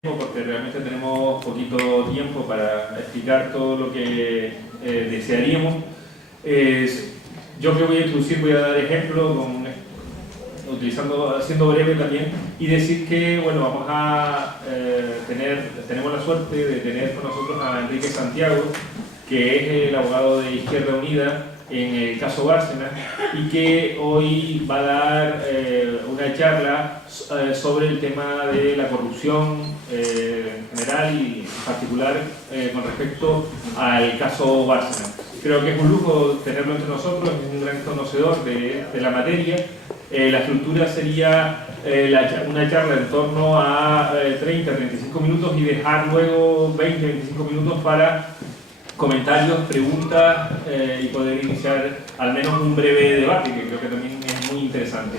porque realmente tenemos poquito tiempo para explicar todo lo que desearíamos. Yo creo que voy a introducir, voy a dar ejemplos haciendo breve también, y decir que bueno, vamos a tenemos la suerte de tener con nosotros a Enrique Santiago, que es el abogado de Izquierda Unida en el caso Bárcenas, y que hoy va a dar una charla sobre el tema de la corrupción en general y en particular con respecto al caso Bárcenas. Creo que es un lujo tenerlo entre nosotros, es un gran conocedor de la materia. La estructura sería una charla en torno a 30-35 minutos y dejar luego 20-25 minutos para comentarios, preguntas y poder iniciar al menos un breve debate, que creo que también es muy interesante.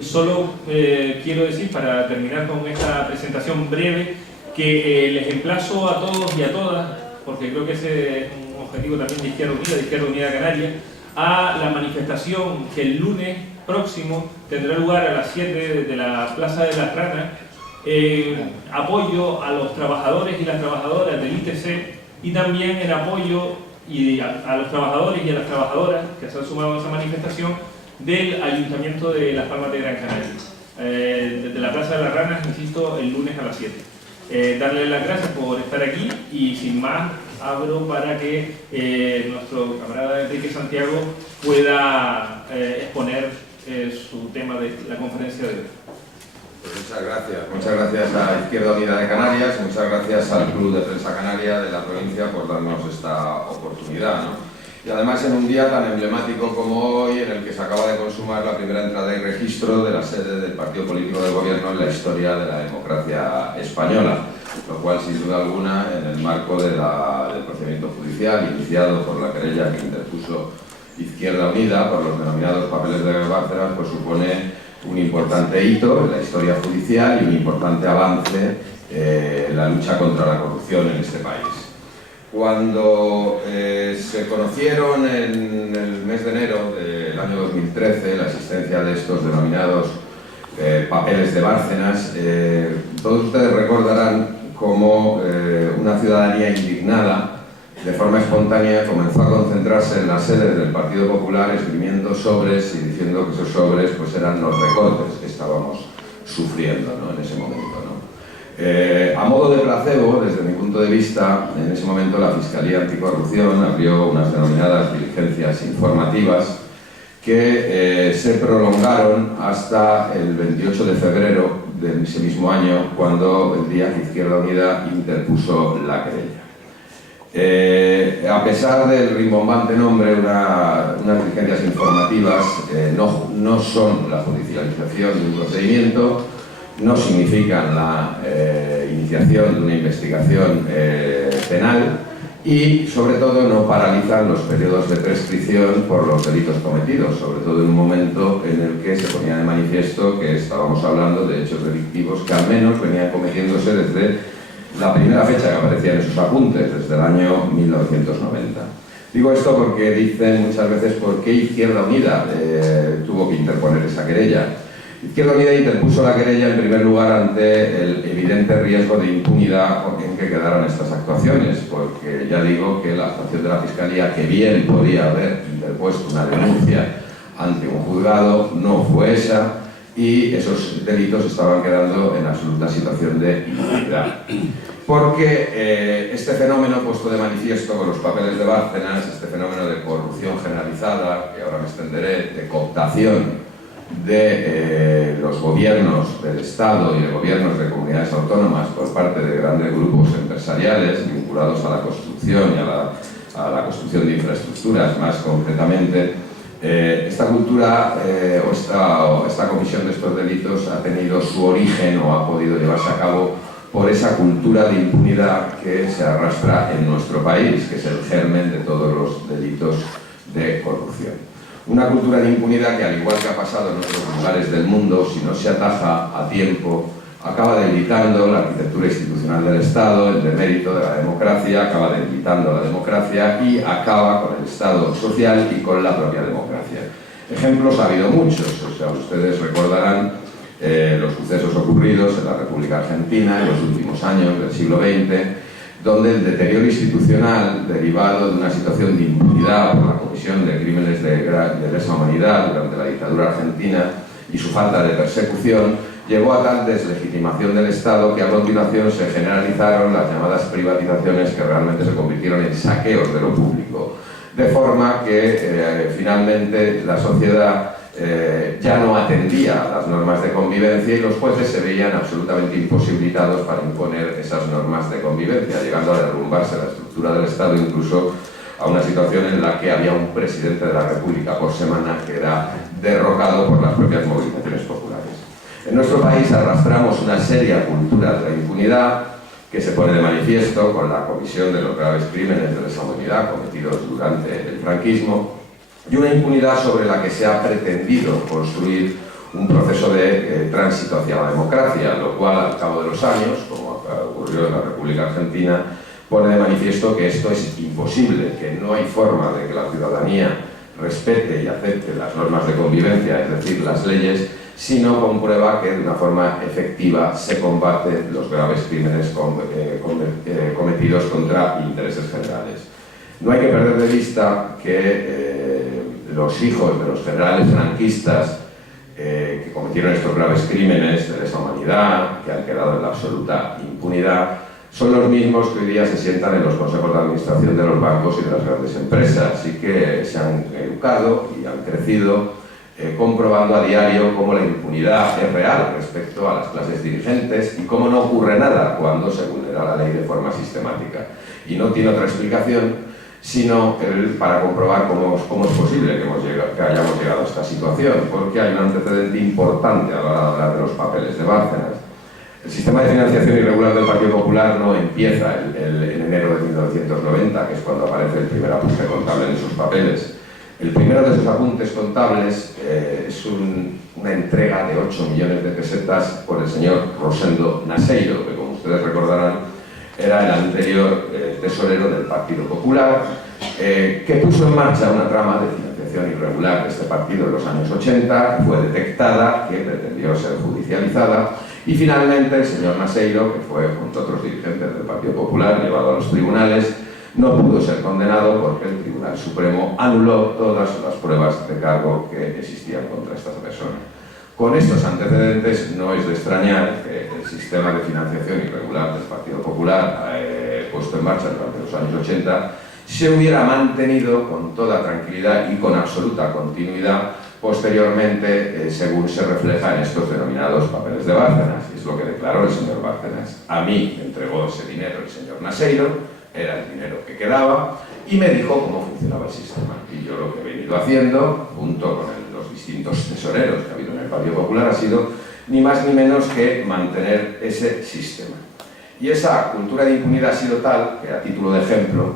Solo quiero decir, para terminar con esta presentación breve, que les emplazo a todos y a todas, porque creo que ese es un objetivo también de Izquierda Unida Canaria, a la manifestación que el lunes próximo tendrá lugar a las 7 de la Plaza de las Ranas, apoyo a los trabajadores y las trabajadoras del ITC, y también el apoyo a los trabajadores y a las trabajadoras que se han sumado a esa manifestación del Ayuntamiento de Las Palmas de Gran Canaria. Desde la Plaza de las Ranas, insisto, el lunes a las 7. Darles las gracias por estar aquí y sin más abro para que nuestro camarada Enrique Santiago pueda exponer su tema de la conferencia de hoy. Pues muchas gracias a Izquierda Unida de Canarias y muchas gracias al Club de Prensa Canaria de la provincia por darnos esta oportunidad, ¿no? Y además en un día tan emblemático como hoy, en el que se acaba de consumar la primera entrada y registro de la sede del partido político del gobierno en la historia de la democracia española, lo cual sin duda alguna, en el marco del procedimiento judicial iniciado por la querella que interpuso Izquierda Unida por los denominados papeles de Bárcenas, pues supone un importante hito en la historia judicial y un importante avance en la lucha contra la corrupción en este país. Cuando se conocieron en el mes de enero del año 2013 la existencia de estos denominados papeles de Bárcenas, todos ustedes recordarán cómo una ciudadanía indignada de forma espontánea comenzó a concentrarse en las sedes del Partido Popular esgrimiendo sobres y diciendo que esos sobres pues eran los recortes que estábamos sufriendo, ¿no?, en ese momento, ¿no? A modo de placebo, desde mi punto de vista, en ese momento la Fiscalía Anticorrupción abrió unas denominadas diligencias informativas que se prolongaron hasta el 28 de febrero de ese mismo año, cuando el día que Izquierda Unida interpuso la querella. A pesar del rimbombante nombre, unas diligencias informativas no son la judicialización de un procedimiento, no significan la iniciación de una investigación penal y, sobre todo, no paralizan los periodos de prescripción por los delitos cometidos, sobre todo en un momento en el que se ponía de manifiesto que estábamos hablando de hechos delictivos que al menos venían cometiéndose desde la primera fecha que aparecía en esos apuntes, desde el año 1990. Digo esto porque dicen muchas veces por qué Izquierda Unida tuvo que interponer esa querella. Izquierda Unida interpuso la querella en primer lugar ante el evidente riesgo de impunidad en que quedaron estas actuaciones, porque ya digo que la actuación de la Fiscalía, que bien podía haber interpuesto una denuncia ante un juzgado, no fue esa, y esos delitos estaban quedando en absoluta situación de impunidad. Porque este fenómeno puesto de manifiesto con los papeles de Bárcenas, este fenómeno de corrupción generalizada, que ahora me extenderé, de cooptación de los gobiernos del Estado y de gobiernos de comunidades autónomas por parte de grandes grupos empresariales vinculados a la construcción y a la construcción de infraestructuras más concretamente, esta cultura o esta comisión de estos delitos ha tenido su origen o ha podido llevarse a cabo por esa cultura de impunidad que se arrastra en nuestro país, que es el germen de todos los delitos de corrupción. Una cultura de impunidad que, al igual que ha pasado en otros lugares del mundo, si no se ataja a tiempo, acaba debilitando la arquitectura institucional del Estado, el demérito de la democracia, acaba debilitando la democracia y acaba con el Estado social y con la propia democracia. Ejemplos ha habido muchos, o sea, ustedes recordarán los sucesos ocurridos en la República Argentina en los últimos años del siglo XX, donde el deterioro institucional derivado de una situación de impunidad por la comisión de crímenes de lesa humanidad durante la dictadura argentina y su falta de persecución llevó a tal deslegitimación del Estado que a continuación se generalizaron las llamadas privatizaciones, que realmente se convirtieron en saqueos de lo público, de forma que finalmente la sociedad ya no atendía a las normas de convivencia y los jueces se veían absolutamente imposibilitados para imponer esas normas de convivencia, llegando a derrumbarse la estructura del Estado, incluso a una situación en la que había un presidente de la República por semana que era derrocado por las propias movilizaciones populares. En nuestro país arrastramos una seria cultura de la impunidad que se pone de manifiesto con la comisión de los graves crímenes de lesa humanidad cometidos durante el franquismo, y una impunidad sobre la que se ha pretendido construir un proceso de tránsito hacia la democracia, lo cual al cabo de los años, como ocurrió en la República Argentina, pone de manifiesto que esto es imposible, que no hay forma de que la ciudadanía respete y acepte las normas de convivencia, es decir, las leyes, si no comprueba que de una forma efectiva se combaten los graves crímenes cometidos contra intereses generales. No hay que perder de vista que los hijos de los generales franquistas que cometieron estos graves crímenes de lesa humanidad, que han quedado en la absoluta impunidad, son los mismos que hoy día se sientan en los consejos de administración de los bancos y de las grandes empresas, y que se han educado y han crecido comprobando a diario cómo la impunidad es real respecto a las clases dirigentes y cómo no ocurre nada cuando se vulnera la ley de forma sistemática. Y no tiene otra explicación sino para comprobar cómo es posible que hayamos llegado a esta situación, porque hay un antecedente importante a la hora de hablar de los papeles de Bárcenas. El sistema de financiación irregular del Partido Popular no empieza en enero de 1990, que es cuando aparece el primer apunte contable en sus papeles. El primero de esos apuntes contables es una entrega de 8 millones de pesetas por el señor Rosendo Naseiro, que, como ustedes recordarán, era el anterior tesorero del Partido Popular, que puso en marcha una trama de financiación irregular de este partido en los años 80, fue detectada, que pretendió ser judicializada, y finalmente el señor Naseiro, que fue junto a otros dirigentes del Partido Popular llevado a los tribunales, no pudo ser condenado porque el Tribunal Supremo anuló todas las pruebas de cargo que existían contra esta persona. Con estos antecedentes no es de extrañar que el sistema de financiación irregular del Partido Popular puesto en marcha durante los años 80 se hubiera mantenido con toda tranquilidad y con absoluta continuidad posteriormente, según se refleja en estos denominados papeles de Bárcenas. Es lo que declaró el señor Bárcenas. A mí me entregó ese dinero el señor Naseiro, era el dinero que quedaba, y me dijo cómo funcionaba el sistema. Y yo lo que he venido haciendo, junto con los distintos tesoreros que ha habido en el Partido Popular, ha sido ni más ni menos que mantener ese sistema. Y esa cultura de impunidad ha sido tal que, a título de ejemplo,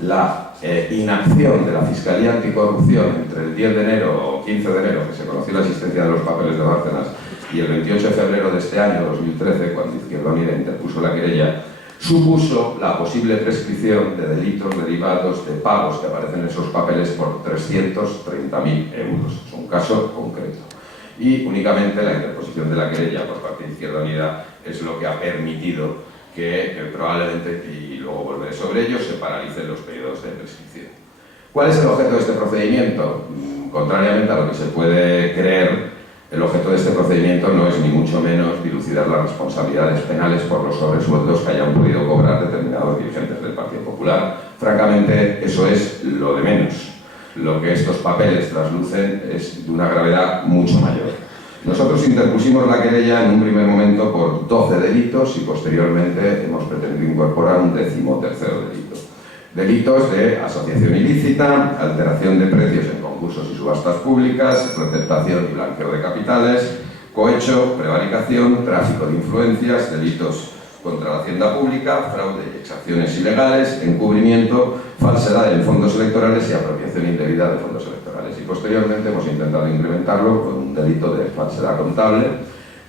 la inacción de la Fiscalía Anticorrupción entre el 10 de enero o 15 de enero, que se conoció la existencia de los papeles de Bárcenas, y el 28 de febrero de este año, 2013, cuando Izquierda Unida interpuso la querella, supuso la posible prescripción de delitos derivados de pagos que aparecen en esos papeles por 330.000 euros. Es un caso concreto. Y únicamente la interposición de la querella por parte de Izquierda Unida es lo que ha permitido que probablemente, y luego volveré sobre ello, se paralicen los periodos de prescripción. ¿Cuál es el objeto de este procedimiento? Contrariamente a lo que se puede creer, el objeto de este procedimiento no es ni mucho menos dilucidar las responsabilidades penales por los sobresueldos que hayan podido cobrar determinados dirigentes del Partido Popular. Francamente, eso es lo de menos. Lo que estos papeles traslucen es de una gravedad mucho mayor. Nosotros interpusimos la querella en un primer momento por 12 delitos y posteriormente hemos pretendido incorporar un 13º delito. Delitos de asociación ilícita, alteración de precios en concursos y subastas públicas, receptación y blanqueo de capitales, cohecho, prevaricación, tráfico de influencias, delitos contra la hacienda pública, fraude y exacciones ilegales, encubrimiento, falsedad en fondos electorales y apropiación indebida de fondos electorales. Y posteriormente hemos intentado incrementarlo con un delito de falsedad contable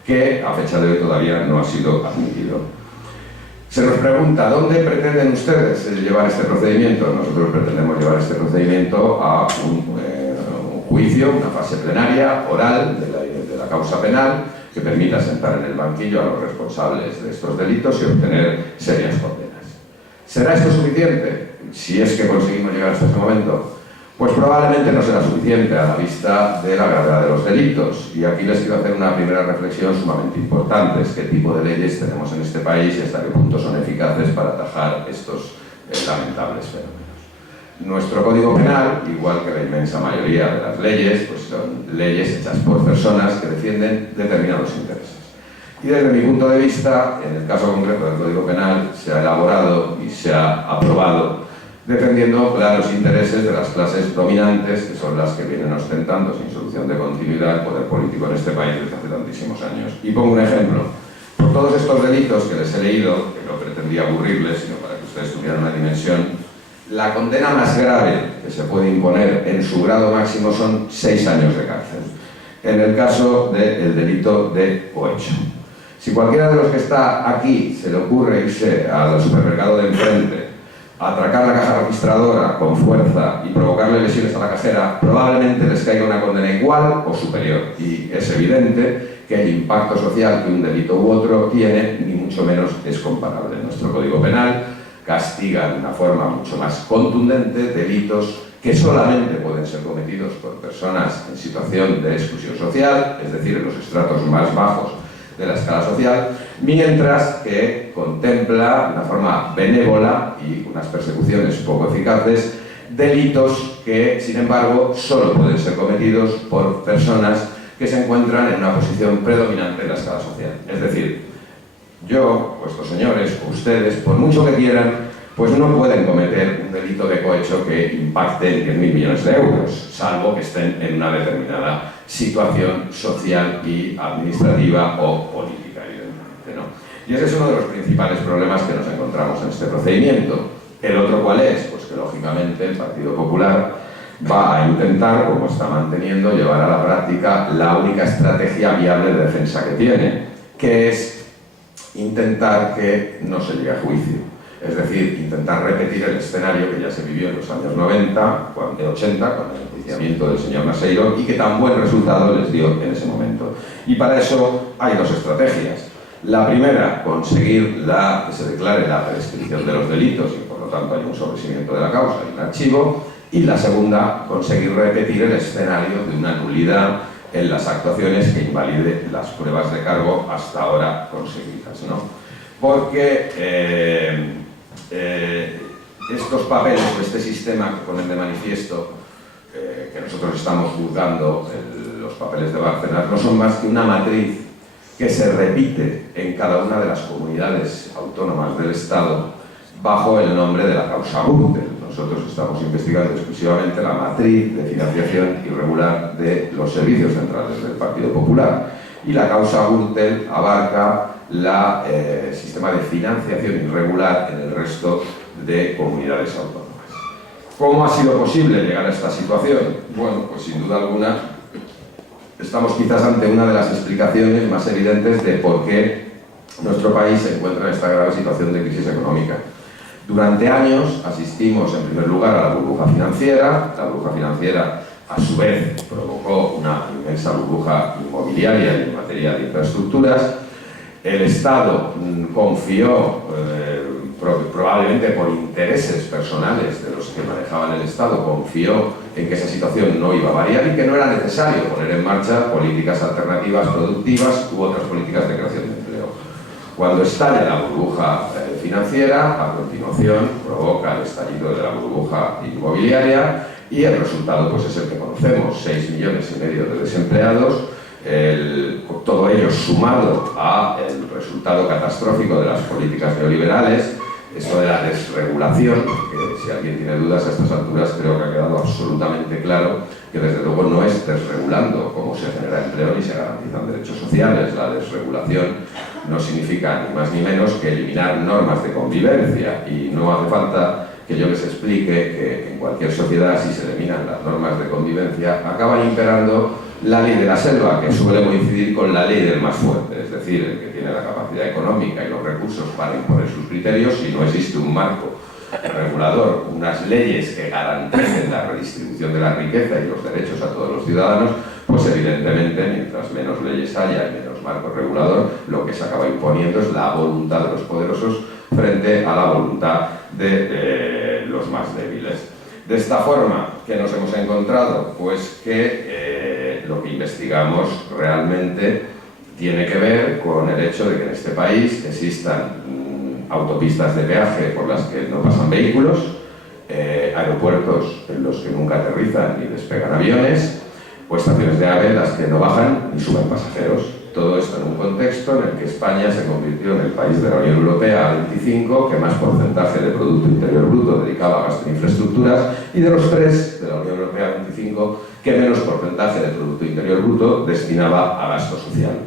que a fecha de hoy todavía no ha sido admitido. Se nos pregunta, ¿dónde pretenden ustedes llevar este procedimiento? Nosotros pretendemos llevar este procedimiento a un juicio, una fase plenaria, oral, de la causa penal, que permita sentar en el banquillo a los responsables de estos delitos y obtener serias condenas. ¿Será esto suficiente? Si es que conseguimos llegar hasta este momento, pues probablemente no será suficiente a la vista de la gravedad de los delitos. Y aquí les quiero hacer una primera reflexión sumamente importante: es qué tipo de leyes tenemos en este país y hasta qué punto son eficaces para atajar estos lamentables fenómenos. Nuestro Código Penal, igual que la inmensa mayoría de las leyes, pues son leyes hechas por personas que defienden determinados intereses. Y desde mi punto de vista, en el caso concreto del Código Penal, se ha elaborado y se ha aprobado defendiendo claros intereses de las clases dominantes, que son las que vienen ostentando sin solución de continuidad el poder político en este país desde hace tantísimos años. Y pongo un ejemplo. Por todos estos delitos que les he leído, que no pretendía aburrirles, sino para que ustedes tuvieran una dimensión, la condena más grave que se puede imponer en su grado máximo son 6 años de cárcel, en el caso del delito de cohecho. Si cualquiera de los que está aquí se le ocurre irse al supermercado de enfrente, atracar la caja registradora con fuerza y provocarle lesiones a la cajera, probablemente les caiga una condena igual o superior. Y es evidente que el impacto social que un delito u otro tiene, ni mucho menos es comparable. Nuestro Código Penal castiga de una forma mucho más contundente delitos que solamente pueden ser cometidos por personas en situación de exclusión social, es decir, en los estratos más bajos de la escala social, mientras que contempla de una forma benévola y unas persecuciones poco eficaces delitos que, sin embargo, solo pueden ser cometidos por personas que se encuentran en una posición predominante en la escala social. Es decir, yo, o estos señores, o ustedes, por mucho que quieran, pues no pueden cometer un delito de cohecho que impacte en 10.000 millones de euros, salvo que estén en una determinada situación social y administrativa o política, evidentemente, ¿no? Y ese es uno de los principales problemas que nos encontramos en este procedimiento. ¿El otro cuál es? Pues que, lógicamente, el Partido Popular va a intentar, como está manteniendo, llevar a la práctica la única estrategia viable de defensa que tiene, que es intentar que no se llegue a juicio. Es decir, intentar repetir el escenario que ya se vivió en los años 80, con el enjuiciamiento del señor Maseiro, y que tan buen resultado les dio en ese momento. Y para eso hay dos estrategias. La primera, conseguir que se declare la prescripción de los delitos y por lo tanto hay un sobreseimiento de la causa y un archivo. Y la segunda, conseguir repetir el escenario de una nulidad en las actuaciones que invalide las pruebas de cargo hasta ahora conseguidas, ¿no? Porque estos papeles o este sistema que ponen de manifiesto que nosotros estamos juzgando, los papeles de Bárcenas, no son más que una matriz que se repite en cada una de las comunidades autónomas del Estado bajo el nombre de la causa Gürtel. Nosotros estamos investigando exclusivamente la matriz de financiación irregular de los servicios centrales del Partido Popular. Y la causa Gürtel abarca el sistema de financiación irregular en el resto de comunidades autónomas. ¿Cómo ha sido posible llegar a esta situación? Bueno, pues sin duda alguna estamos quizás ante una de las explicaciones más evidentes de por qué nuestro país se encuentra en esta grave situación de crisis económica. Durante años asistimos en primer lugar a la burbuja financiera. La burbuja financiera a su vez provocó una inmensa burbuja inmobiliaria y en materia de infraestructuras. El Estado confió, probablemente por intereses personales de los que manejaban el Estado, confió en que esa situación no iba a variar y que no era necesario poner en marcha políticas alternativas productivas u otras políticas de creación de empleo. Cuando estalla la burbuja financiera, a continuación provoca el estallido de la burbuja inmobiliaria y el resultado pues, es el que conocemos: 6,5 millones de desempleados, todo ello sumado al resultado catastrófico de las políticas neoliberales, esto de la desregulación, que si alguien tiene dudas a estas alturas creo que ha quedado absolutamente claro que desde luego no es desregulando cómo se genera empleo ni se garantizan derechos sociales. La desregulación no significa ni más ni menos que eliminar normas de convivencia, y no hace falta que yo les explique que en cualquier sociedad, si se eliminan las normas de convivencia, acaban imperando la ley de la selva, que suele coincidir con la ley del más fuerte, es decir, el que tiene la capacidad económica y los recursos para imponer sus criterios. Si no existe un marco regulador, unas leyes que garanticen la redistribución de la riqueza y los derechos a todos los ciudadanos, pues evidentemente, mientras menos leyes haya y menos marco regulador, lo que se acaba imponiendo es la voluntad de los poderosos frente a la voluntad de los más débiles. De esta forma, ¿qué nos hemos encontrado? Pues que lo que investigamos realmente tiene que ver con el hecho de que en este país existan autopistas de peaje por las que no pasan vehículos, aeropuertos en los que nunca aterrizan ni despegan aviones, o estaciones de AVE en las que no bajan ni suben pasajeros. Todo esto en un contexto en el que España se convirtió en el país de la Unión Europea 25 que más porcentaje de Producto Interior Bruto dedicaba a gasto en infraestructuras, y de los 3 de la Unión Europea 25 que menos porcentaje de Producto Interior Bruto destinaba a gasto social.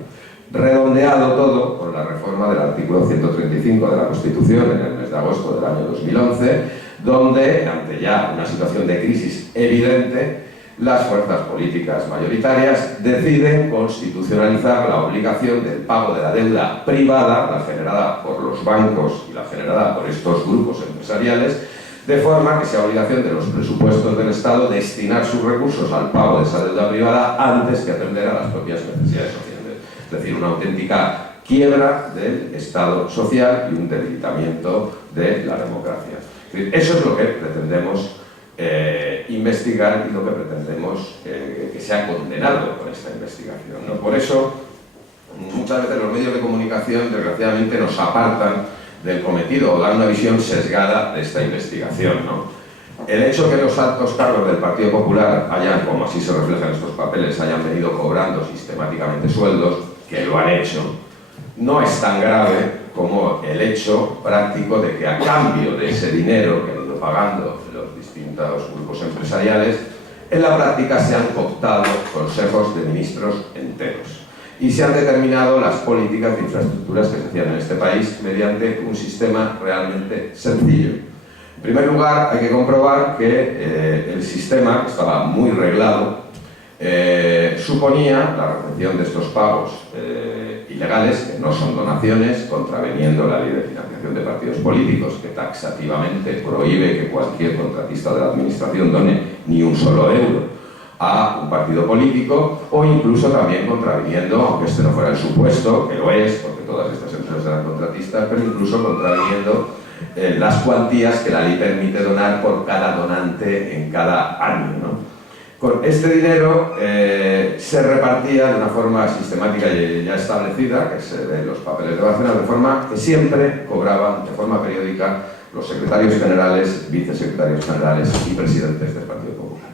Redondeado todo con la reforma del artículo 135 de la Constitución en el mes de agosto del año 2011, donde, ante ya una situación de crisis evidente, las fuerzas políticas mayoritarias deciden constitucionalizar la obligación del pago de la deuda privada, la generada por los bancos y la generada por estos grupos empresariales, de forma que sea obligación de los presupuestos del Estado destinar sus recursos al pago de esa deuda privada antes que atender a las propias necesidades sociales. Es decir, una auténtica quiebra del Estado social y un debilitamiento de la democracia. Es decir, eso es lo que pretendemos investigar y lo que pretendemos que sea condenado con esta investigación, ¿no? Por eso, muchas veces los medios de comunicación, desgraciadamente, nos apartan del cometido o dan una visión sesgada de esta investigación, ¿no? El hecho que los altos cargos del Partido Popular hayan, como así se refleja en estos papeles, hayan venido cobrando sistemáticamente sueldos, que lo han hecho, no es tan grave como el hecho práctico de que a cambio de ese dinero que han ido pagando los distintos grupos empresariales, en la práctica se han cooptado consejos de ministros enteros y se han determinado las políticas de infraestructuras que se hacían en este país mediante un sistema realmente sencillo. En primer lugar, hay que comprobar que el sistema, que estaba muy reglado, suponía la recepción de estos pagos ilegales, que no son donaciones, contraveniendo la ley de financiación de partidos políticos, que taxativamente prohíbe que cualquier contratista de la administración done ni un solo euro a un partido político, o incluso también contraviniendo, aunque este no fuera el supuesto, que lo es, porque todas estas empresas eran contratistas, pero incluso contraviniendo las cuantías que la ley permite donar por cada donante en cada año, ¿no? Con este dinero se repartía de una forma sistemática y ya establecida, que se ve en los papeles de Bárcenas, de forma que siempre cobraban de forma periódica los secretarios generales, vicesecretarios generales y presidentes del Partido Popular.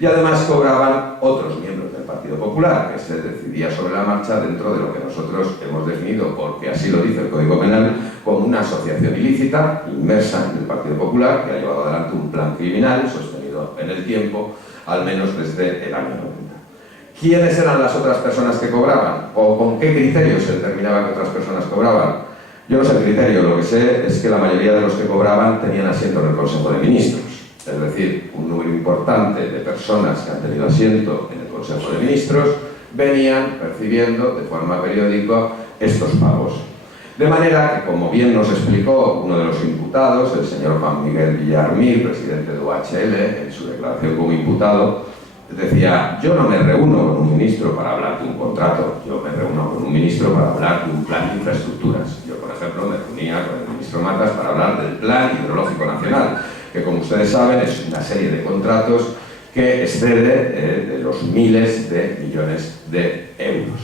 Y además cobraban otros miembros del Partido Popular, que se decidía sobre la marcha dentro de lo que nosotros hemos definido, porque así lo dice el Código Penal, como una asociación ilícita, inmersa en el Partido Popular, que ha llevado adelante un plan criminal sostenido en el tiempo, al menos desde el año 90. ¿Quiénes eran las otras personas que cobraban? ¿O con qué criterio se determinaba que otras personas cobraban? Yo no sé el criterio, lo que sé es que la mayoría de los que cobraban tenían asiento en el Consejo de Ministros. Es decir, un número importante de personas que han tenido asiento en el Consejo de Ministros venían percibiendo de forma periódica estos pagos. De manera que, como bien nos explicó uno de los imputados, el señor Juan Miguel Villarmir, presidente de UHL, en su declaración como imputado, decía: yo no me reúno con un ministro para hablar de un contrato, yo me reúno con un ministro para hablar de un plan de infraestructuras. Yo, por ejemplo, me reunía con el ministro Matas para hablar del Plan Hidrológico Nacional, que, como ustedes saben, es una serie de contratos que excede de los miles de millones de euros.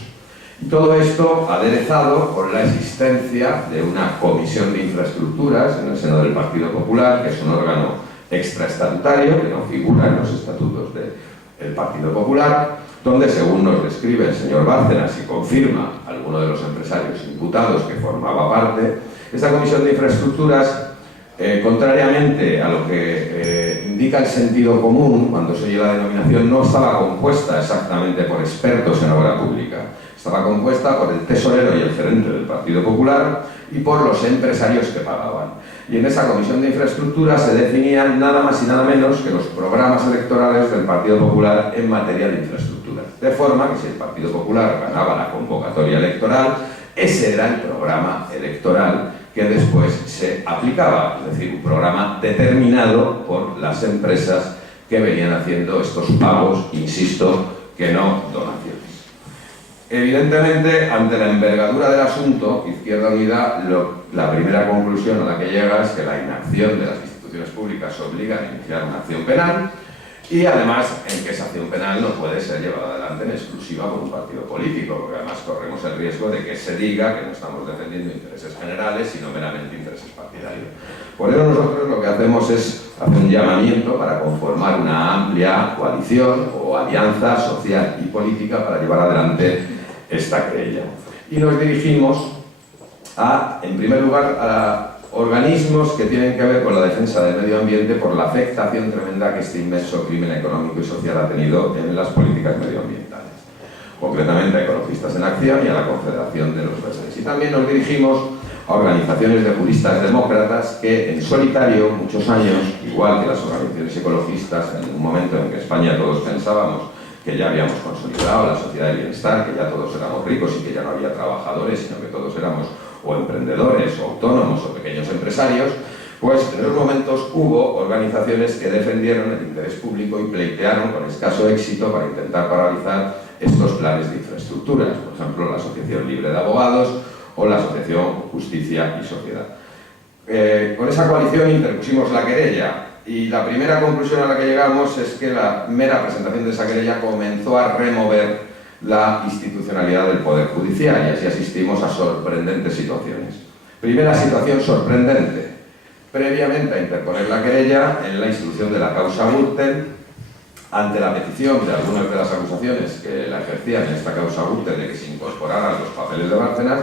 Y todo esto aderezado por la existencia de una comisión de infraestructuras en el seno del Partido Popular, que es un órgano extraestatutario, que no figura en los estatutos del Partido Popular, donde, según nos describe el señor Bárcenas y confirma alguno de los empresarios imputados que formaba parte, esta comisión de infraestructuras, contrariamente a lo que indica el sentido común cuando se oye la denominación, no estaba compuesta exactamente por expertos en obra pública. Estaba compuesta por el tesorero y el gerente del Partido Popular y por los empresarios que pagaban. Y en esa comisión de infraestructura se definían nada más y nada menos que los programas electorales del Partido Popular en materia de infraestructura. De forma que si el Partido Popular ganaba la convocatoria electoral, ese era el programa electoral que después se aplicaba, es decir, un programa determinado por las empresas que venían haciendo estos pagos, insisto, que no donaciones. Evidentemente, ante la envergadura del asunto, Izquierda Unida, la primera conclusión a la que llega es que la inacción de las instituciones públicas obliga a iniciar una acción penal y además en que esa acción penal no puede ser llevada adelante en exclusiva por un partido político, porque además corremos el riesgo de que se diga que no estamos defendiendo intereses generales, sino meramente intereses partidarios. Por ello nosotros lo que hacemos es hacer un llamamiento para conformar una amplia coalición o alianza social y política para llevar adelante esta querella. Y nos dirigimos en primer lugar, a organismos que tienen que ver con la defensa del medio ambiente por la afectación tremenda que este inmenso crimen económico y social ha tenido en las políticas medioambientales. Concretamente a Ecologistas en Acción y a la Confederación de los Verdes. Y también nos dirigimos a organizaciones de juristas demócratas que en solitario, muchos años, igual que las organizaciones ecologistas, en un momento en que España todos pensábamos que ya habíamos consolidado la sociedad del bienestar, que ya todos éramos ricos y que ya no había trabajadores, sino que todos éramos o emprendedores, o autónomos, o pequeños empresarios, pues en esos momentos hubo organizaciones que defendieron el interés público y pleitearon con escaso éxito para intentar paralizar estos planes de infraestructuras, por ejemplo la Asociación Libre de Abogados o la Asociación Justicia y Sociedad. Con esa coalición interpusimos la querella y la primera conclusión a la que llegamos es que la mera presentación de esa querella comenzó a remover la institucionalidad del Poder Judicial y así asistimos a sorprendentes situaciones. Primera situación sorprendente. Previamente a interponer la querella, en la instrucción de la causa Gürtel, ante la petición de algunas de las acusaciones que la ejercían en esta causa Gürtel de que se incorporaran los papeles de Bárcenas,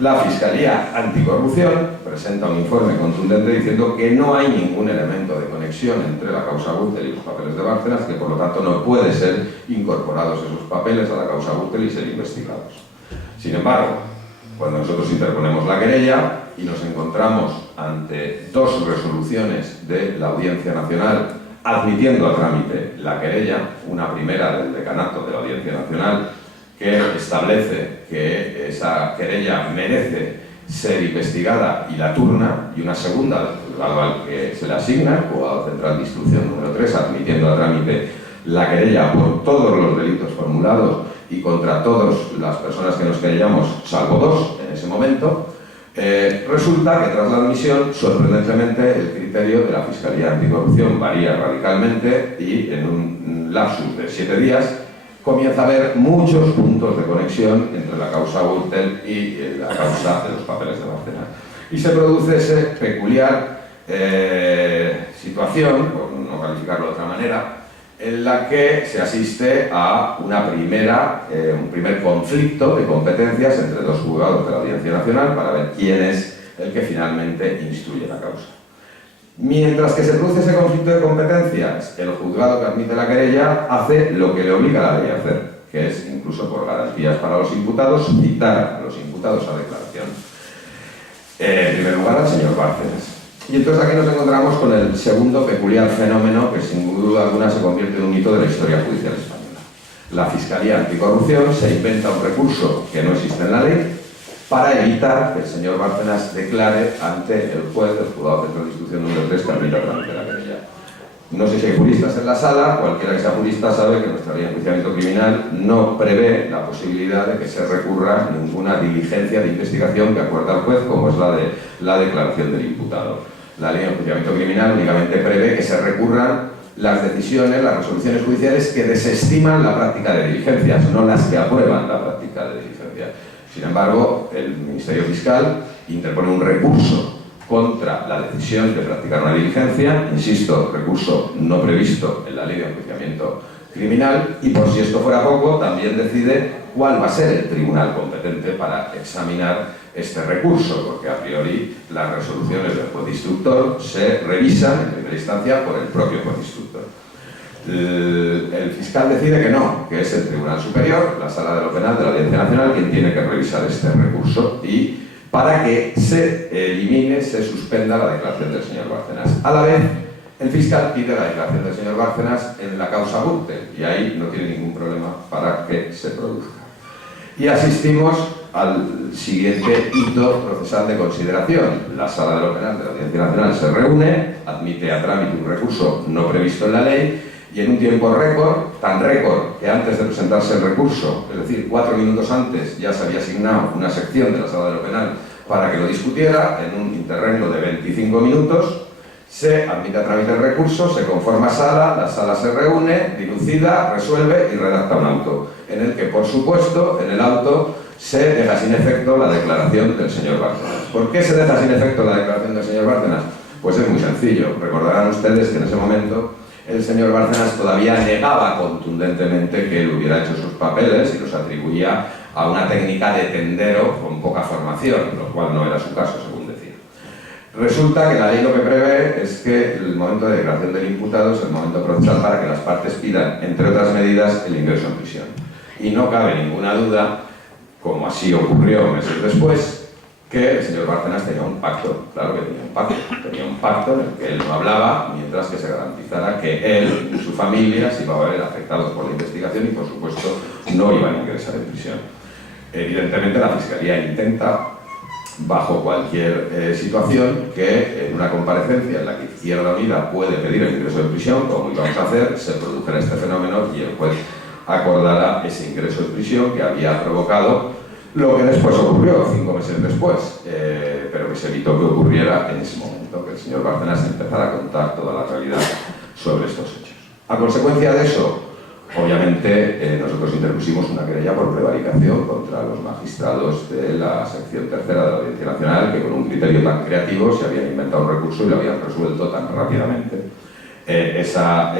la Fiscalía Anticorrupción presenta un informe contundente diciendo que no hay ningún elemento de conexión entre la causa Gürtel y los papeles de Bárcenas, que por lo tanto no puede ser incorporados esos papeles a la causa Gürtel y ser investigados. Sin embargo, cuando nosotros interponemos la querella y nos encontramos ante dos resoluciones de la Audiencia Nacional admitiendo a trámite la querella, una primera del decanato de la Audiencia Nacional, que establece que esa querella merece ser investigada y la turna, y una segunda del juzgado al que se le asigna, Juzgado Central de Instrucción número 3, admitiendo a trámite la querella por todos los delitos formulados y contra todas las personas que nos querellamos, salvo dos en ese momento. Resulta que tras la admisión, sorprendentemente, el criterio de la Fiscalía Anticorrupción varía radicalmente y en un lapsus de 7 días comienza a haber muchos puntos de conexión entre la causa Gürtel y la causa de los papeles de Bárcenas. Y se produce esa peculiar situación, por no calificarlo de otra manera, en la que se asiste a un primer conflicto de competencias entre dos juzgados de la Audiencia Nacional para ver quién es el que finalmente instruye la causa. Mientras que se produce ese conflicto de competencias, el juzgado que admite la querella hace lo que le obliga la ley a hacer, que es, incluso por garantías para los imputados, citar a los imputados a declaración. En primer lugar, al señor Bárcenas. Y entonces aquí nos encontramos con el segundo peculiar fenómeno que sin duda alguna se convierte en un hito de la historia judicial española. La Fiscalía Anticorrupción se inventa un recurso que no existe en la ley para evitar que el señor Bárcenas declare ante el juez del Juzgado Central de Instrucción número 3 que admite a trámite la querella. No sé si hay juristas en la sala, cualquiera que sea jurista sabe que nuestra ley de enjuiciamiento criminal no prevé la posibilidad de que se recurra a ninguna diligencia de investigación que acuerda el juez, como es la de la declaración del imputado. La ley de enjuiciamiento criminal únicamente prevé que se recurran las decisiones, las resoluciones judiciales que desestiman la práctica de diligencias, no las que aprueban la práctica de diligencias. Sin embargo, el Ministerio Fiscal interpone un recurso contra la decisión de practicar una diligencia, insisto, recurso no previsto en la ley de enjuiciamiento criminal, y por si esto fuera poco, también decide cuál va a ser el tribunal competente para examinar este recurso, porque a priori las resoluciones del juez instructor se revisan en primera instancia por el propio juez instructor. El fiscal decide que no, que es el Tribunal Superior, la Sala de lo Penal de la Audiencia Nacional, quien tiene que revisar este recurso y para que se elimine, se suspenda la declaración del señor Bárcenas. A la vez, el fiscal pide la declaración del señor Bárcenas en la causa Gürtel y ahí no tiene ningún problema para que se produzca. Y asistimos al siguiente hito procesal de consideración. La Sala de lo Penal de la Audiencia Nacional se reúne, admite a trámite un recurso no previsto en la ley y en un tiempo récord, tan récord que antes de presentarse el recurso, es decir, 4 minutos antes, ya se había asignado una sección de la Sala de lo Penal para que lo discutiera, en un interregno de 25 minutos, se admite a través del recurso, se conforma sala, la sala se reúne, dilucida, resuelve y redacta un auto, en el que, por supuesto, en el auto se deja sin efecto la declaración del señor Bárcenas. ¿Por qué se deja sin efecto la declaración del señor Bárcenas? Pues es muy sencillo. Recordarán ustedes que en ese momento el señor Bárcenas todavía negaba contundentemente que él hubiera hecho sus papeles y los atribuía a una técnica de tendero con poca formación, lo cual no era su caso, según decía. Resulta que la ley lo que prevé es que el momento de declaración del imputado es el momento procesal para que las partes pidan, entre otras medidas, el ingreso en prisión. Y no cabe ninguna duda, como así ocurrió meses después, que el señor Bárcenas tenía un pacto, claro que tenía un pacto en el que él no hablaba, mientras que se garantizara que él y su familia se iban a ver afectados por la investigación y, por supuesto, no iban a ingresar en prisión. Evidentemente, la Fiscalía intenta, bajo cualquier situación, que en una comparecencia en la que Izquierda Unida puede pedir el ingreso en prisión, como íbamos a hacer, se produjera este fenómeno y el juez acordara ese ingreso en prisión que había provocado lo que después ocurrió, 5 meses después, pero que se evitó que ocurriera en ese momento, que el señor Bárcenas empezara a contar toda la realidad sobre estos hechos. A consecuencia de eso, obviamente, nosotros interpusimos una querella por prevaricación contra los magistrados de la sección tercera de la Audiencia Nacional, que con un criterio tan creativo se habían inventado un recurso y lo habían resuelto tan rápidamente. Esa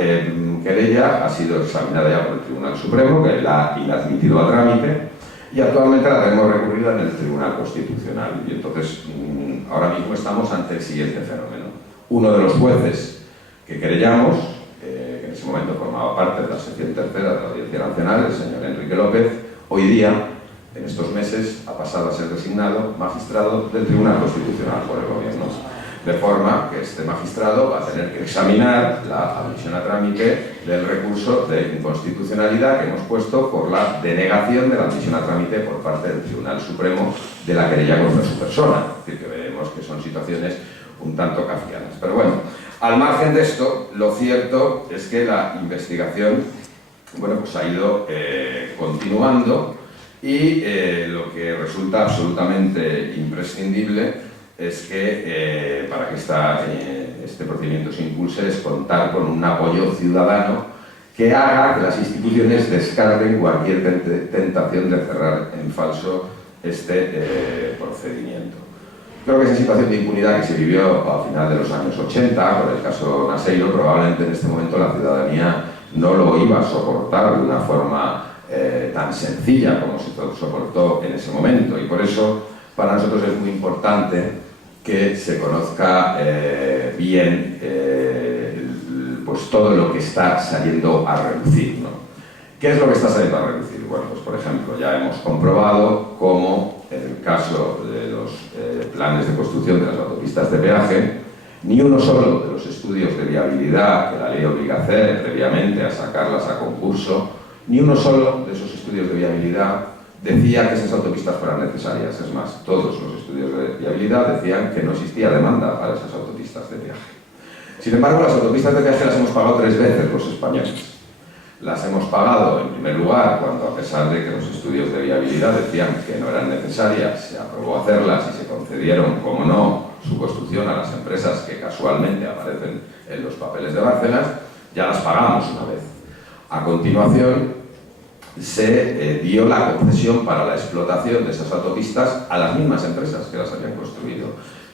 querella ha sido examinada ya por el Tribunal Supremo, que la ha admitido a trámite, y actualmente la tenemos recurrida en el Tribunal Constitucional. Y entonces, ahora mismo estamos ante el siguiente fenómeno. Uno de los jueces que querellamos, que en ese momento formaba parte de la sección tercera de la Audiencia Nacional, el señor Enrique López, hoy día, en estos meses, ha pasado a ser designado magistrado del Tribunal Constitucional por el Gobierno. De forma que este magistrado va a tener que examinar la admisión a trámite del recurso de inconstitucionalidad que hemos puesto por la denegación de la admisión a trámite por parte del Tribunal Supremo de la querella contra su persona. Es decir, que veremos que son situaciones un tanto kafkianas. Pero bueno, al margen de esto, lo cierto es que la investigación, bueno, pues ha ido continuando y lo que resulta absolutamente imprescindible es que para que este procedimiento se impulse es contar con un apoyo ciudadano que haga que las instituciones descarten cualquier tentación de cerrar en falso este procedimiento. Creo que esa situación de impunidad que se vivió a final de los años 80, por el caso Naseiro, probablemente en este momento la ciudadanía no lo iba a soportar de una forma tan sencilla como se soportó en ese momento, y por eso para nosotros es muy importante que se conozca bien pues todo lo que está saliendo a relucir, ¿no? ¿Qué es lo que está saliendo a relucir? Bueno, pues por ejemplo, ya hemos comprobado cómo en el caso de los planes de construcción de las autopistas de peaje, ni uno solo de los estudios de viabilidad que la ley obliga a hacer previamente a sacarlas a concurso, ni uno solo de esos estudios de viabilidad decía que esas autopistas fueran necesarias. Es más, todos los estudios de viabilidad decían que no existía demanda para esas autopistas de peaje. Sin embargo, las autopistas de peaje las hemos pagado 3 veces los españoles. Las hemos pagado, en primer lugar, cuando a pesar de que los estudios de viabilidad decían que no eran necesarias, se aprobó hacerlas y se concedieron, como no, su construcción a las empresas que casualmente aparecen en los papeles de Bárcenas. Ya las pagamos una vez. A continuación, se dio la concesión para la explotación de esas autopistas a las mismas empresas que las habían construido,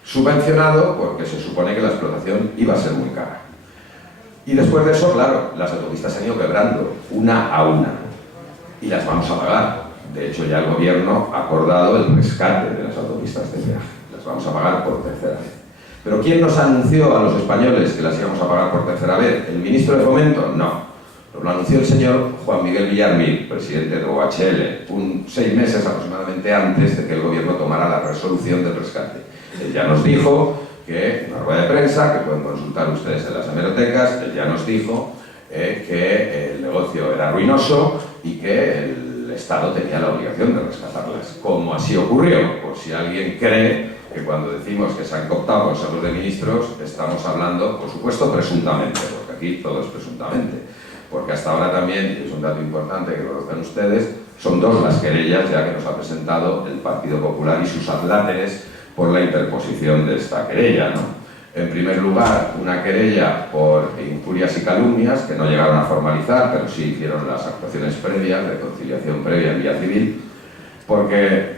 subvencionado porque se supone que la explotación iba a ser muy cara. Y después de eso, claro, las autopistas han ido quebrando una a una y las vamos a pagar. De hecho, ya el gobierno ha acordado el rescate de las autopistas de peaje. Las vamos a pagar por tercera vez. Pero ¿quién nos anunció a los españoles que las íbamos a pagar por tercera vez? ¿El ministro de Fomento? No. Lo anunció el señor Juan Miguel Villarmir, presidente de OHL, 6 meses aproximadamente antes de que el gobierno tomara la resolución del rescate. Él ya nos dijo que, en una rueda de prensa, que pueden consultar ustedes en las hemerotecas, él ya nos dijo que el negocio era ruinoso y que el Estado tenía la obligación de rescatarlas. Como así ocurrió, por si alguien cree que cuando decimos que se han cooptado consejos de ministros, estamos hablando, por supuesto, presuntamente, porque aquí todo es presuntamente. porque hasta ahora también, y es un dato importante que lo conozcan ustedes, son 2 las querellas ya que nos ha presentado el Partido Popular y sus adláteres por la interposición de esta querella, ¿no? En primer lugar, una querella por injurias y calumnias, que no llegaron a formalizar, pero sí hicieron las actuaciones previas, de conciliación previa en vía civil, porque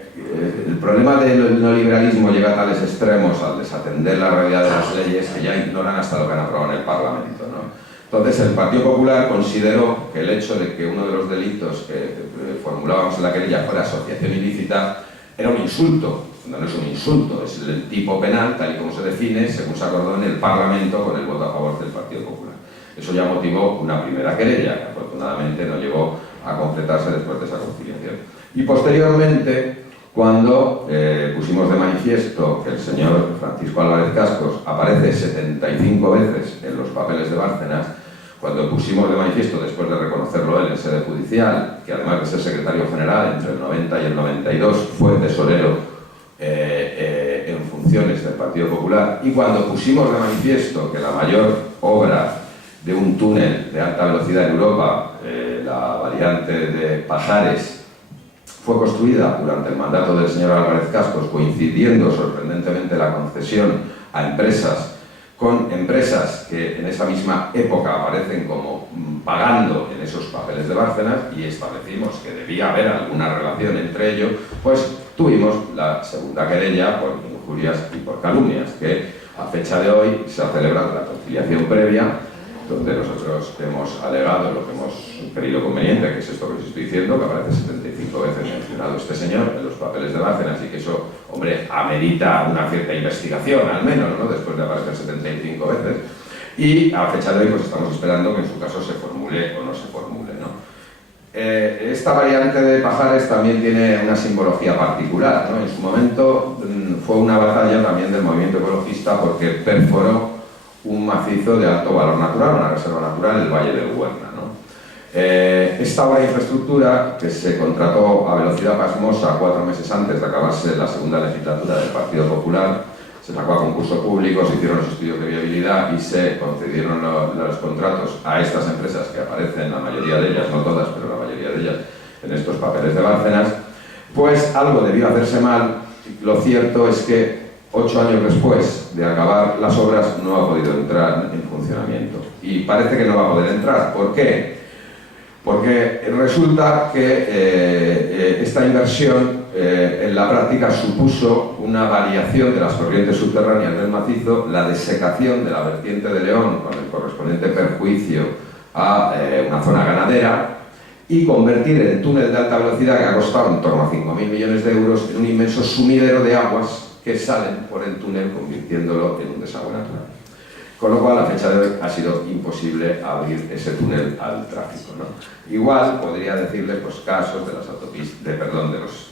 el problema del neoliberalismo llega a tales extremos al desatender la realidad de las leyes que ya ignoran hasta lo que han aprobado en el Parlamento, ¿no? Entonces, el Partido Popular consideró que el hecho de que uno de los delitos que formulábamos en la querella fuera asociación ilícita era un insulto. No es un insulto, es el tipo penal, tal y como se define, según se acordó en el Parlamento con el voto a favor del Partido Popular. Eso ya motivó una primera querella, que afortunadamente no llegó a completarse después de esa conciliación. Y posteriormente, cuando pusimos de manifiesto que el señor Francisco Álvarez Cascos aparece 75 veces en los papeles de Bárcenas, cuando pusimos de manifiesto, después de reconocerlo él en sede judicial, que además de ser secretario general entre el 90 y el 92 fue tesorero en funciones del Partido Popular, y cuando pusimos de manifiesto que la mayor obra de un túnel de alta velocidad en Europa, la variante de Pajares, fue construida durante el mandato del señor Álvarez Cascos, coincidiendo sorprendentemente la concesión a empresas, con empresas que en esa misma época aparecen como pagando en esos papeles de Bárcenas, y establecimos que debía haber alguna relación entre ellos, pues tuvimos la segunda querella por injurias y por calumnias, que a fecha de hoy se ha celebrado la conciliación previa, donde nosotros hemos alegado lo que hemos creído conveniente, que es esto que os estoy diciendo, que aparece 75 veces mencionado este señor en los papeles de Bárcenas, y que eso, hombre, amerita una cierta investigación, al menos, ¿no?, después de aparecer 75 veces. Y a fecha de hoy pues estamos esperando que en su caso se formule o no se formule, ¿no? Esta variante de Pajares también tiene una simbología particular, ¿no? En su momento fue una batalla también del movimiento ecologista, porque perforó un macizo de alto valor natural, una reserva natural, el Valle del Huerna, ¿no? Esta obra de infraestructura, que se contrató a velocidad pasmosa 4 meses antes de acabarse la segunda legislatura del Partido Popular, se sacó a concurso público, se hicieron los estudios de viabilidad y se concedieron los contratos a estas empresas que aparecen, la mayoría de ellas, no todas, pero la mayoría de ellas, en estos papeles de Bárcenas. Pues algo debió hacerse mal. Lo cierto es que 8 años después de acabar las obras no ha podido entrar en funcionamiento. Y parece que no va a poder entrar. ¿Por qué? Porque resulta que esta inversión en la práctica supuso una variación de las corrientes subterráneas del macizo, la desecación de la vertiente de León con el correspondiente perjuicio a una zona ganadera, y convertir el túnel de alta velocidad, que ha costado en torno a 5.000 millones de euros, en un inmenso sumidero de aguas que salen por el túnel, convirtiéndolo en un desagüe natural. Con lo cual, a fecha de hoy, ha sido imposible abrir ese túnel al tráfico, ¿no? Igual podría decirle pues, casos de las autopistas, de los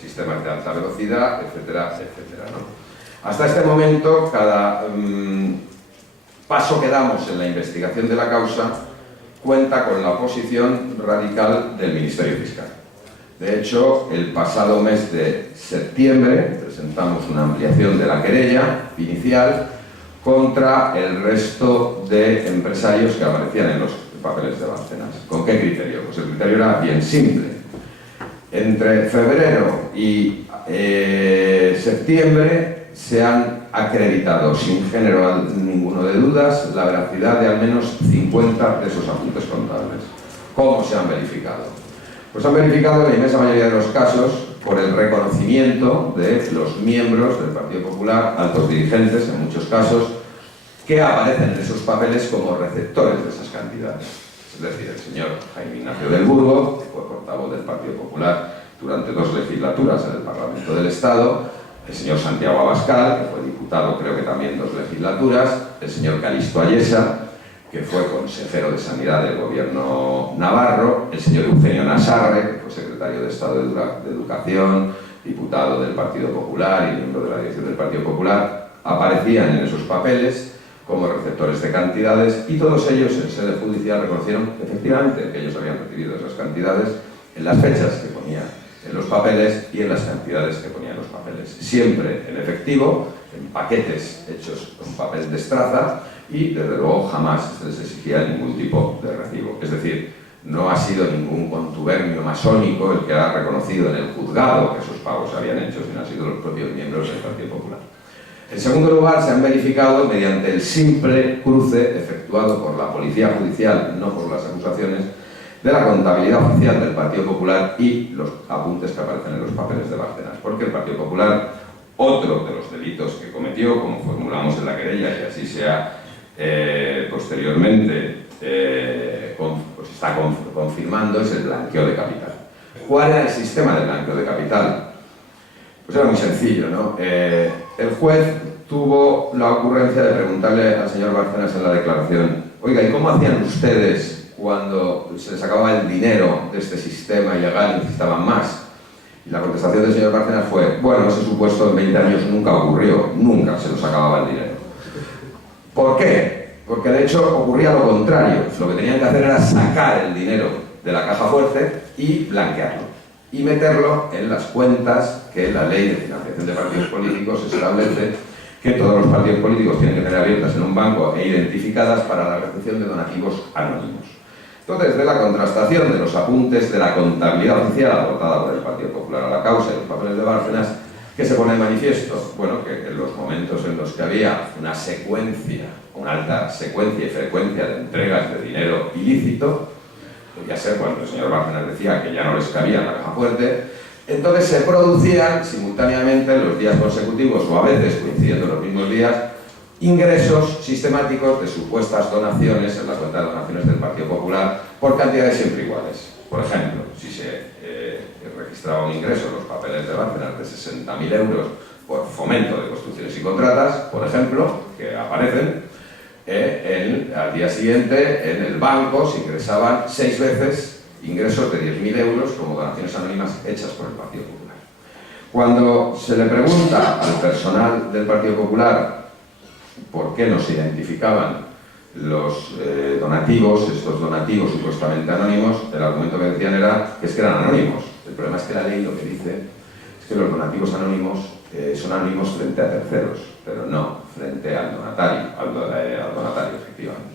sistemas de alta velocidad, etcétera, etcétera, ¿no? Hasta este momento, cada paso que damos en la investigación de la causa cuenta con la oposición radical del Ministerio Fiscal. De hecho, el pasado mes de septiembre presentamos una ampliación de la querella inicial contra el resto de empresarios que aparecían en los papeles de Bárcenas. ¿Con qué criterio? Pues el criterio era bien simple. Entre febrero y septiembre se han acreditado sin género ninguno de dudas la veracidad de al menos 50 de esos apuntes contables. ¿Cómo se han verificado? Pues han verificado en la inmensa mayoría de los casos por el reconocimiento de los miembros del Partido Popular, altos dirigentes en muchos casos, que aparecen en esos papeles como receptores de esas cantidades. Es decir, el señor Jaime Ignacio del Burgo, que fue portavoz del Partido Popular durante 2 legislaturas en el Parlamento del Estado, el señor Santiago Abascal, que fue diputado creo que también 2 legislaturas, el señor Calixto Ayesa, que fue consejero de Sanidad del gobierno navarro, el señor Eugenio Nasarre, que fue secretario de Estado de Educación, diputado del Partido Popular y miembro de la dirección del Partido Popular, aparecían en esos papeles como receptores de cantidades, y todos ellos en sede judicial reconocieron efectivamente que ellos habían recibido esas cantidades en las fechas que ponía en los papeles y en las cantidades que ponía en los papeles. Siempre en efectivo, en paquetes hechos con papel de estraza, y desde luego jamás se les exigía ningún tipo de recibo. Es decir, no ha sido ningún contubernio masónico el que ha reconocido en el juzgado que esos pagos se habían hecho, sino han sido los propios miembros del Partido Popular. En segundo lugar, se han verificado mediante el simple cruce efectuado por la Policía Judicial, no por las acusaciones, de la contabilidad oficial del Partido Popular y los apuntes que aparecen en los papeles de Bárcenas. Porque el Partido Popular, otro de los delitos que cometió, como formulamos en la querella, y así se ha posteriormente pues está confirmando, es el blanqueo de capital. ¿Cuál era el sistema de blanqueo de capital? Pues era muy sencillo, ¿no? El juez tuvo la ocurrencia de preguntarle al señor Bárcenas en la declaración: oiga, ¿y cómo hacían ustedes cuando se les acababa el dinero de este sistema ilegal y necesitaban más? Y la contestación del señor Bárcenas fue: bueno, ese supuesto en 20 años nunca ocurrió, nunca se nos acababa el dinero. ¿Por qué? Porque de hecho ocurría lo contrario. Lo que tenían que hacer era sacar el dinero de la caja fuerte y blanquearlo y meterlo en las cuentas que la ley de financiación de partidos políticos establece que todos los partidos políticos tienen que tener abiertas en un banco e identificadas para la recepción de donativos anónimos. Entonces, de la contrastación de los apuntes de la contabilidad oficial aportada por el Partido Popular a la causa y los papeles de Bárcenas, ¿qué se pone en manifiesto? Bueno, que en los momentos en los que había una secuencia, una alta secuencia y frecuencia de entregas de dinero ilícito, podía ser cuando el señor Bárcenas decía que ya no les cabía en la caja fuerte, entonces se producían simultáneamente en los días consecutivos o a veces coincidiendo en los mismos días ingresos sistemáticos de supuestas donaciones en la cuenta de donaciones del Partido Popular por cantidades siempre iguales. Por ejemplo, si se registraba un ingreso en los papeles de Bárcenas de 60.000 euros por fomento de construcciones y contratas, por ejemplo, que aparecen, al día siguiente en el banco se ingresaban 6 veces ingresos de 10.000 euros como donaciones anónimas hechas por el Partido Popular. Cuando se le pregunta al personal del Partido Popular por qué no se identificaban los donativos, estos donativos supuestamente anónimos, el argumento que decían era que es que eran anónimos. El problema es que la ley lo que dice es que los donativos anónimos son anónimos frente a terceros, pero no frente al donatario, efectivamente.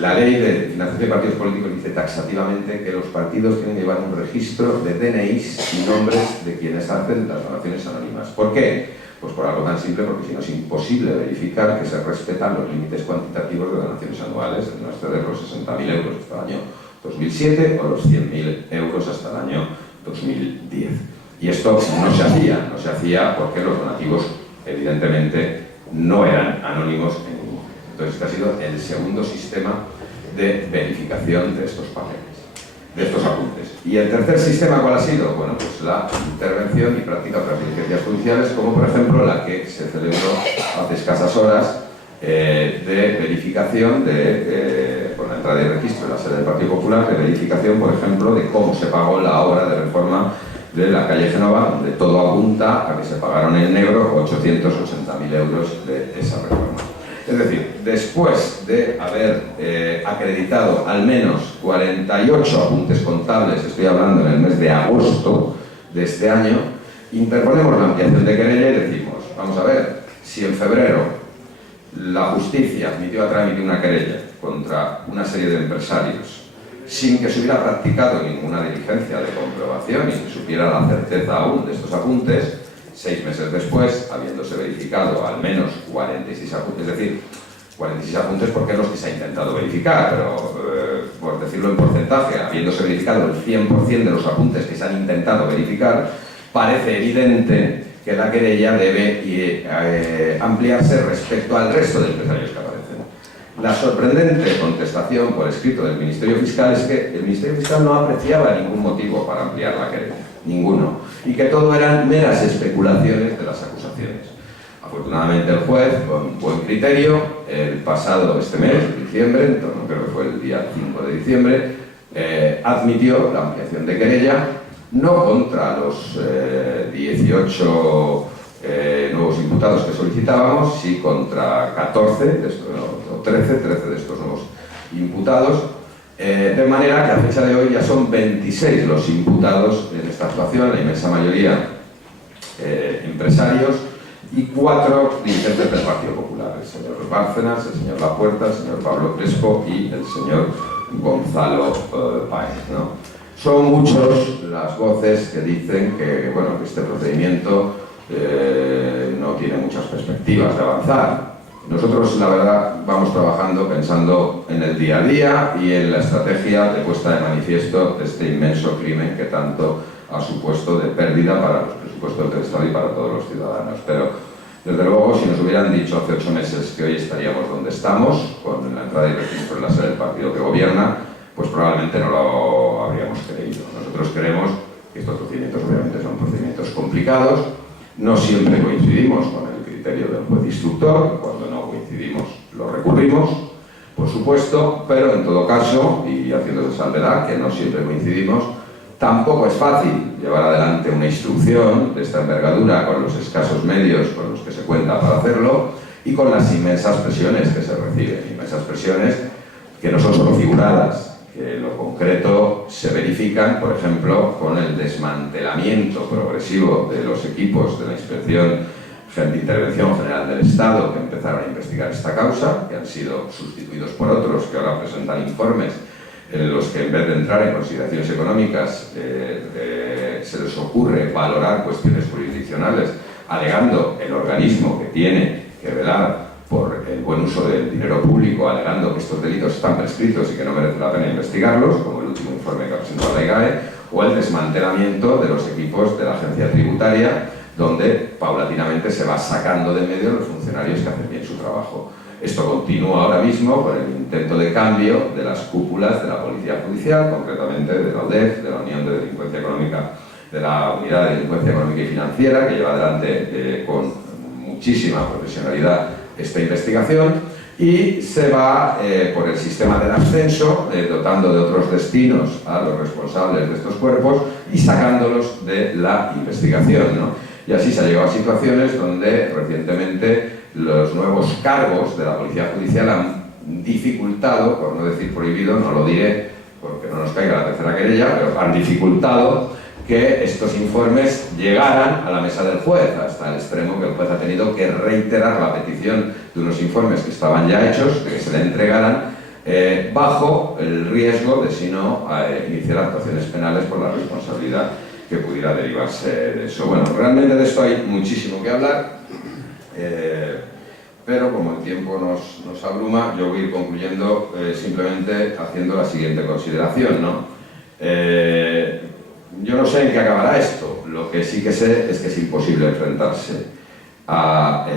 La ley de financiación de partidos políticos dice taxativamente que los partidos tienen que llevar un registro de DNIs y nombres de quienes hacen las donaciones anónimas. ¿Por qué? Pues por algo tan simple, porque si no es imposible verificar que se respetan los límites cuantitativos de donaciones anuales, de no exceder los 60.000 euros hasta el año 2007 o los 100.000 euros hasta el año 2010. Y esto no se hacía porque los donativos evidentemente no eran anónimos en ningún momento. Entonces este ha sido el segundo sistema de verificación de estos papeles, de estos apuntes. ¿Y el tercer sistema cuál ha sido? Bueno, pues la intervención y práctica de otras diligencias judiciales, como por ejemplo la que se celebró hace escasas horas de verificación por la entrada de registro en la sede del Partido Popular, de verificación, por ejemplo, de cómo se pagó la obra de reforma de la calle Génova, donde todo apunta a que se pagaron en negro 880.000 euros de esa reforma. Es decir, después de haber acreditado al menos 48 apuntes contables, estoy hablando en el mes de agosto de este año, interponemos la ampliación de querella y decimos, vamos a ver, si en febrero la justicia admitió a trámite una querella contra una serie de empresarios sin que se hubiera practicado ninguna diligencia de comprobación y se supiera la certeza aún de estos apuntes, 6 meses después, habiéndose verificado al menos 46 apuntes, es decir, 46 apuntes porque es los que se ha intentado verificar, pero por decirlo en porcentaje, habiéndose verificado el 100% de los apuntes que se han intentado verificar, parece evidente que la querella debe ampliarse respecto al resto de empresarios que aparecen. La sorprendente contestación por escrito del Ministerio Fiscal es que el Ministerio Fiscal no apreciaba ningún motivo para ampliar la querella, ninguno, y que todo eran meras especulaciones de las acusaciones. Afortunadamente el juez, con buen criterio, el pasado este mes, diciembre, en torno, creo que fue el día 5 de diciembre, admitió la ampliación de querella, no contra los 18 nuevos imputados que solicitábamos, sí contra 14 de estos, o 13 de estos nuevos imputados, de manera que a fecha de hoy ya son 26 los imputados en esta actuación, la inmensa mayoría empresarios, y 4 dirigentes del Partido Popular, el señor Bárcenas, el señor Lapuerta, el señor Pablo Crespo y el señor Gonzalo Páez, ¿no? Son muchos las voces que dicen que, bueno, que este procedimiento no tiene muchas perspectivas de avanzar. Nosotros, la verdad, vamos trabajando pensando en el día a día y en la estrategia de puesta de manifiesto de este inmenso crimen que tanto ha supuesto de pérdida para los presupuestos del Estado y para todos los ciudadanos. Pero, desde luego, si nos hubieran dicho hace 8 meses que hoy estaríamos donde estamos, con la entrada y registro en la sede del partido que gobierna, pues probablemente no lo habríamos creído. Nosotros creemos que estos procedimientos obviamente son procedimientos complicados, no siempre coincidimos con el criterio del juez instructor, cuando no coincidimos lo recurrimos, por supuesto, pero en todo caso, y haciendo esa salvedad, que no siempre coincidimos, tampoco es fácil llevar adelante una instrucción de esta envergadura con los escasos medios con los que se cuenta para hacerlo y con las inmensas presiones que se reciben, inmensas presiones que no son solo figuradas, que en lo concreto se verifican, por ejemplo, con el desmantelamiento progresivo de los equipos de la Intervención General del Estado que empezaron a investigar esta causa, que han sido sustituidos por otros que ahora presentan informes en los que en vez de entrar en consideraciones económicas se les ocurre valorar cuestiones jurisdiccionales, alegando el organismo que tiene que velar por el buen uso del dinero público, alegando que estos delitos están prescritos y que no merece la pena investigarlos, como el último informe que ha presentado la IGAE, o el desmantelamiento de los equipos de la agencia tributaria, donde paulatinamente se va sacando de medio los funcionarios que hacen bien su trabajo. Esto continúa ahora mismo con el intento de cambio de las cúpulas de la Policía Judicial, concretamente de la UDEF, de la Unión de Delincuencia Económica, de la Unidad de Delincuencia Económica y Financiera, que lleva adelante con muchísima profesionalidad esta investigación, y se va por el sistema del ascenso, dotando de otros destinos a los responsables de estos cuerpos y sacándolos de la investigación, ¿no? Y así se ha llegado a situaciones donde recientemente los nuevos cargos de la Policía Judicial han dificultado, por no decir prohibido, no lo diré porque no nos caiga la tercera querella, pero han dificultado que estos informes llegaran a la mesa del juez, hasta el extremo que el juez ha tenido que reiterar la petición de unos informes que estaban ya hechos, de que se le entregaran, bajo el riesgo de, si no, iniciar actuaciones penales por la responsabilidad que pudiera derivarse de eso. Bueno, realmente de esto hay muchísimo que hablar, pero como el tiempo nos abruma, yo voy a ir concluyendo simplemente haciendo la siguiente consideración, ¿no? Yo no sé en qué acabará esto. Lo que sí que sé es que es imposible enfrentarse a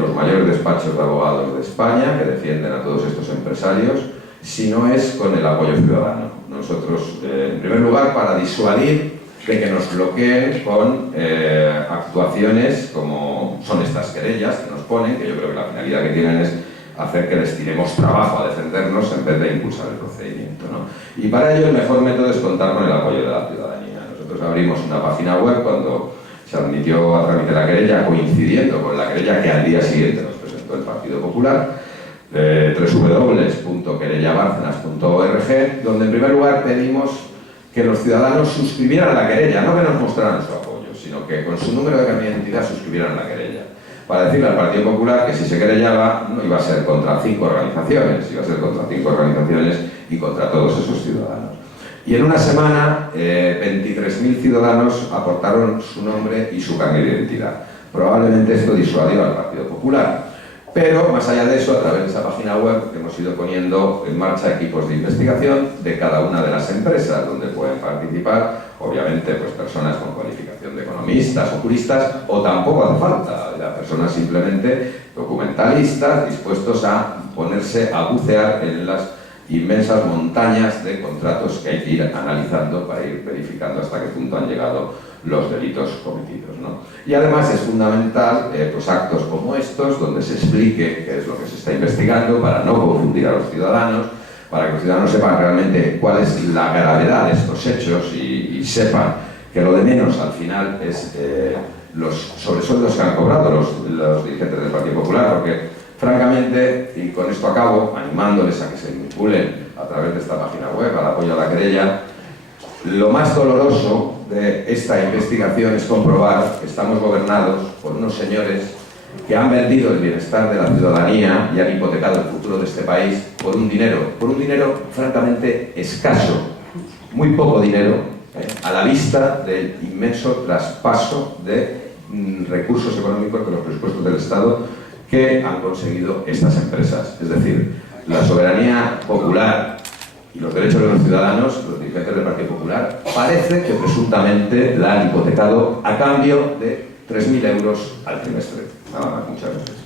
los mayores despachos de abogados de España que defienden a todos estos empresarios si no es con el apoyo ciudadano. Nosotros, en primer lugar, para disuadir de que nos bloqueen con actuaciones como son estas querellas que nos ponen, que yo creo que la finalidad que tienen es hacer que les tiremos trabajo a defendernos en vez de impulsar el procedimiento, ¿no? Y para ello el mejor método es contar con el apoyo de la ciudadanía. Nosotros abrimos una página web cuando se admitió a trámite la querella, coincidiendo con la querella que al día siguiente nos presentó el Partido Popular, www.querellabárcenas.org, donde en primer lugar pedimos que los ciudadanos suscribieran la querella, no que nos mostraran su apoyo, sino que con su número de carnet de identidad suscribieran la querella, para decirle al Partido Popular que si se querellaba no iba a ser contra 5 organizaciones, iba a ser contra 5 organizaciones y contra todos esos ciudadanos. Y en una semana, 23.000 ciudadanos aportaron su nombre y su carnet de identidad. Probablemente esto disuadió al Partido Popular. Pero, más allá de eso, a través de esa página web hemos ido poniendo en marcha equipos de investigación de cada una de las empresas, donde pueden participar, obviamente, pues personas con cualificación de economistas o juristas, o tampoco hace falta, personas simplemente documentalistas dispuestos a ponerse a bucear en las inmensas montañas de contratos que hay que ir analizando para ir verificando hasta qué punto han llegado los delitos cometidos, ¿no? Y además es fundamental pues actos como estos, donde se explique qué es lo que se está investigando para no confundir a los ciudadanos, para que los ciudadanos sepan realmente cuál es la gravedad de estos hechos y sepan que lo de menos al final es los sobresueldos que han cobrado los dirigentes del Partido Popular, porque francamente, y con esto acabo, animándoles a que se vinculen a través de esta página web al apoyo a la querella, lo más doloroso de esta investigación es comprobar que estamos gobernados por unos señores que han vendido el bienestar de la ciudadanía y han hipotecado el futuro de este país por un dinero francamente escaso, muy poco dinero, a la vista del inmenso traspaso de recursos económicos de los presupuestos del Estado que han conseguido estas empresas. Es decir, la soberanía popular y los derechos de los ciudadanos, los dirigentes del Partido Popular, parece que presuntamente la han hipotecado a cambio de 3.000 euros al trimestre. Nada más, muchas gracias.